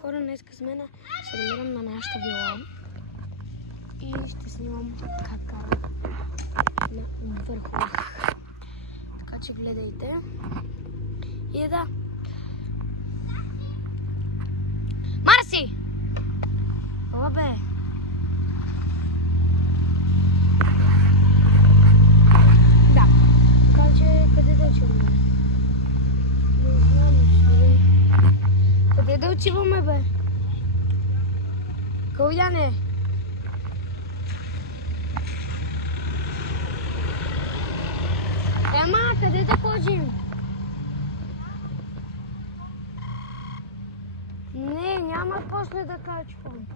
Хора, днес с мен се намирам на нашата вила и ще снимам как карам на върху. Така че гледайте. И да. Марси! Обе! Да. Така че къде да отиваме? Не знам, ще... Къде да отиваме, бе? Къляне! Ема, къде да ходим? Не, няма после да качвам.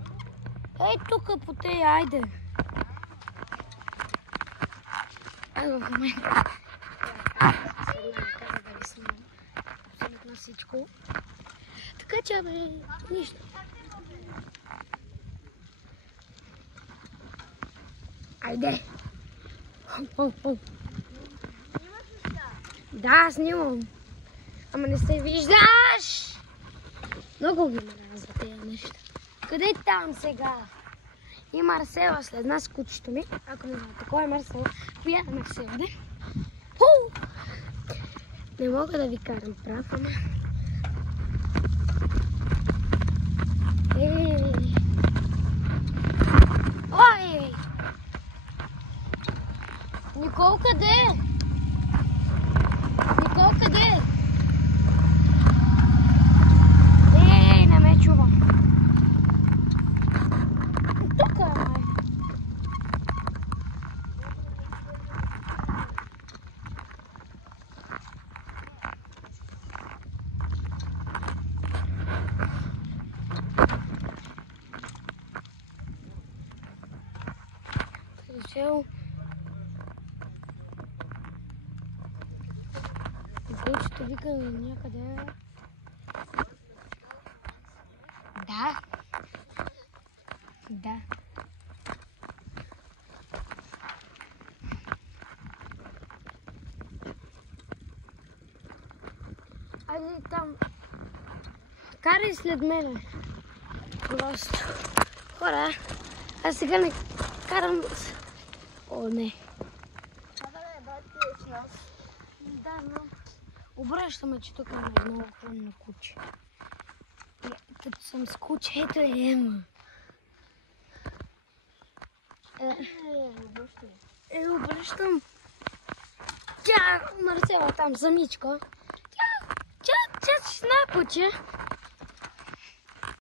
Ей, тук по те, айде. Айде в момента. Седна да ви снимам абсолютно всичко. Така че, бе, нищо. Айде! Да, снимам. Ама не се виждаш! Много ги мразя тези неща. Къде там сега? И Марсела след нас кучето ми. Ако не знаете кой е Марсела, коя е Марсела, де? Не мога да ви карам прав, ама... Ой! Никол, къде? Никол, къде? Ей, не ме чува. Тук е, май. Зачел. Кучето вика някъде. Да. Да. Айде там. Карай след мене. Просто. Хора, аз сега не карам... О, не. Да, но... Обръщаме, че тук е много хрумно куче. Като съм с куче, ето е Ема. Обръщам. Тя, Марсела там, самичка. Тя ще на куче.